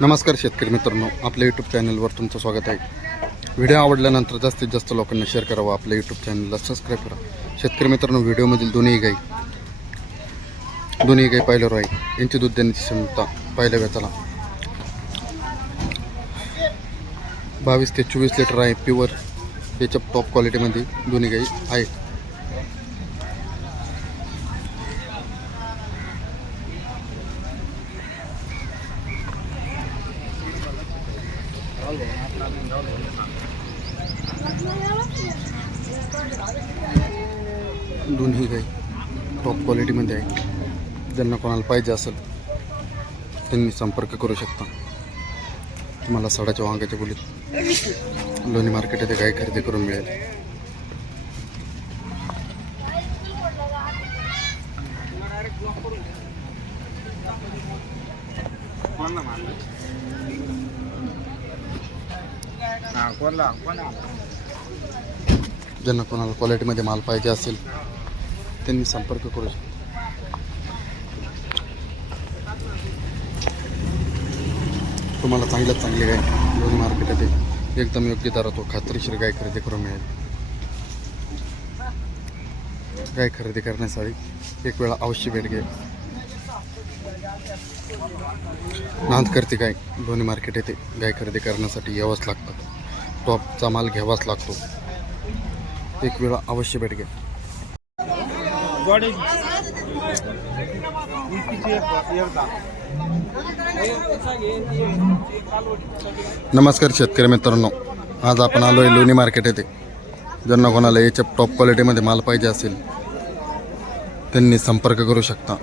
नमस्कार शेतकरी मित्रांनो आपल्या यूट्यूब चॅनलवर तुमचं स्वागत आहे. व्हिडिओ आवडल्यानंतर जास्तीत जास्त लोकांना शेअर करावा आपल्या यूट्यूब चॅनलला सबस्क्राईब करा. शेतकरी मित्रांनो व्हिडिओमधील दोन्ही गाई दोन्ही गाई पाहिलं राही यांची दूध देण्याची क्षमता पहिल्या वेताला बावीस ते चोवीस लिटर आहे प्युअर याच्या टॉप क्वालिटीमध्ये दोन्ही गाई आहेत. दोन्ही गाई टॉप क्वालिटीमध्ये आहे. ज्यांना कोणाला पाहिजे असेल त्यांनी संपर्क करू शकता. तुम्हाला साडाच्या वांग्याच्या बोलीत लोणी मार्केट येथे गाई खरेदी करून मिळेल. ज्यांना कोणाला क्वालिटीमध्ये माल पाहिजे असेल त्यांनी संपर्क करू शकतो. तुम्हाला चांगल्यात चांगली गाय दोन मार्केट एकदम योग्य दरात खात्रीशीर गाय खरेदी करून मिळेल. गाय खरेदी करण्यासाठी एक वेळा अवश्य भेट घे नांद करते गाय लोणी मार्केट येते. गाय खरेदी करण्यासाठी यावंच लागतं. टॉपचा माल घ्यावाच लागतो. एक वेळा अवश्य भेट घ्या. नमस्कार शेतकरी मित्रांनो. आज आपण आलो आहे लोणी मार्केट येथे. ज्यांना कोणाला याच्या टॉप क्वालिटीमध्ये माल पाहिजे असेल त्यांनी संपर्क करू शकता.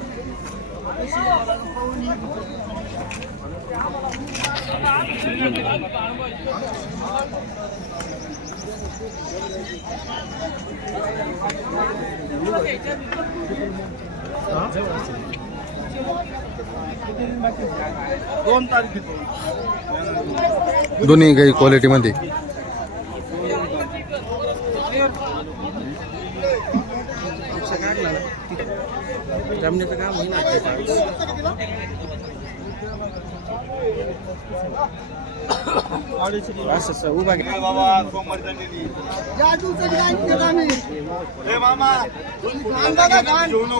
दोन तारखेतून दोन्ही काही क्वालिटीमध्ये जमण्याचं काम होईल असं उभा घ्या बाबा सोमवारी झालेली. ए मामा, घेऊ नको.